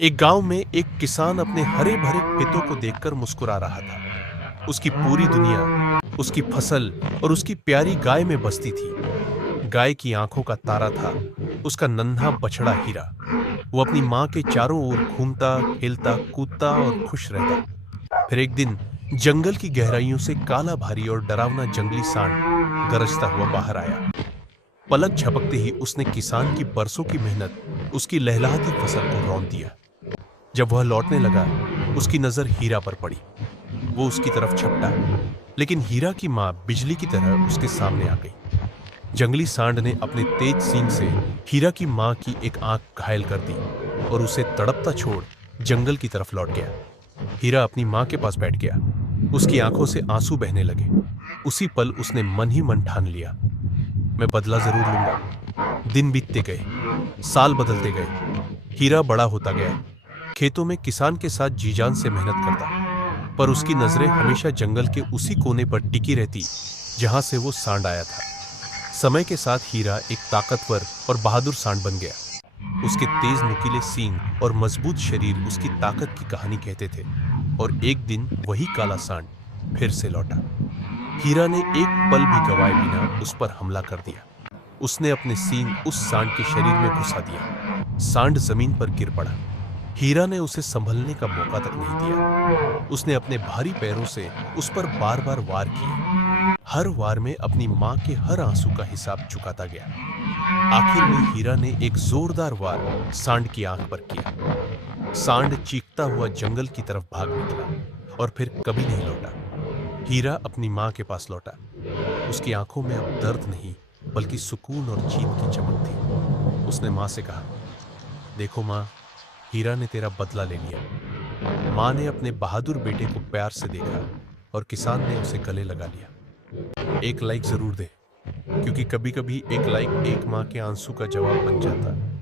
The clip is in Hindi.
एक गांव में एक किसान अपने हरे भरे खेतों को देखकर मुस्कुरा रहा था। उसकी पूरी दुनिया उसकी फसल और उसकी प्यारी गाय में बसती थी। गाय की आंखों का तारा था उसका नन्हा बछड़ा हीरा। वो अपनी माँ के चारों ओर घूमता खेलता कूदता और खुश रहता। फिर एक दिन जंगल की गहराइयों से काला भारी और डरावना जंगली सांड गरजता हुआ बाहर आया। पलक झपकते ही उसने किसान की बरसों की मेहनत उसकी लहलहाती फसल को रौंद दिया। जब वह लौटने लगा, उसकी नजर हीरा पर पड़ी। वो उसकी तरफ झपटा, लेकिन हीरा की मां बिजली की तरह उसके सामने आ गई। जंगली सांड ने अपने तेज सींग से हीरा की मां की एक आंख घायल कर दी और उसे तड़पता छोड़ जंगल की तरफ लौट गया। हीरा अपनी मां के पास बैठ गया। उसकी आंखों से आंसू बहने लगे। उसी पल उसने मन ही मन ठान लिया, मैं बदला जरूर लूंगा। दिन बीतते गए, साल बदलते गए। हीरा बड़ा होता गया, खेतों में किसान के साथ जी-जान से मेहनत करता, पर उसकी नजरें हमेशा जंगल के उसी कोने पर टिकी रहती जहां से वो सांड आया था। समय के साथ हीरा एक ताकतवर और बहादुर सांड बन गया। उसके तेज नुकीले सींग और मजबूत शरीर उसकी ताकत की कहानी कहते थे। और एक दिन वही काला सांड फिर से लौटा। हीरा ने एक पल भी गवाए बिना उस पर हमला कर दिया। उसने अपने सींग उस सांड के शरीर में घुसा दिया। सांड जमीन पर गिर पड़ा। हीरा ने उसे संभलने का मौका तक नहीं दिया। उसने अपने भारी पैरों से उस पर बार बार वार किए। हर वार में अपनी मां के हर आंसू का हिसाब चुकाता गया। आखिर में हीरा ने एक जोरदार वार सांड की आंख पर किया। सांड चीखता हुआ जंगल की तरफ भाग निकला और फिर कभी नहीं लौटा। हीरा अपनी मां के पास लौटा। उसकी आंखों में अब दर्द नहीं, बल्कि सुकून और जीत की चमक थी। उसने मां से कहा, देखो मां, हीरा ने तेरा बदला ले लिया। मां ने अपने बहादुर बेटे को प्यार से देखा और किसान ने उसे गले लगा लिया। एक लाइक जरूर दे, क्योंकि कभी कभी एक लाइक एक मां के आंसू का जवाब बन जाता।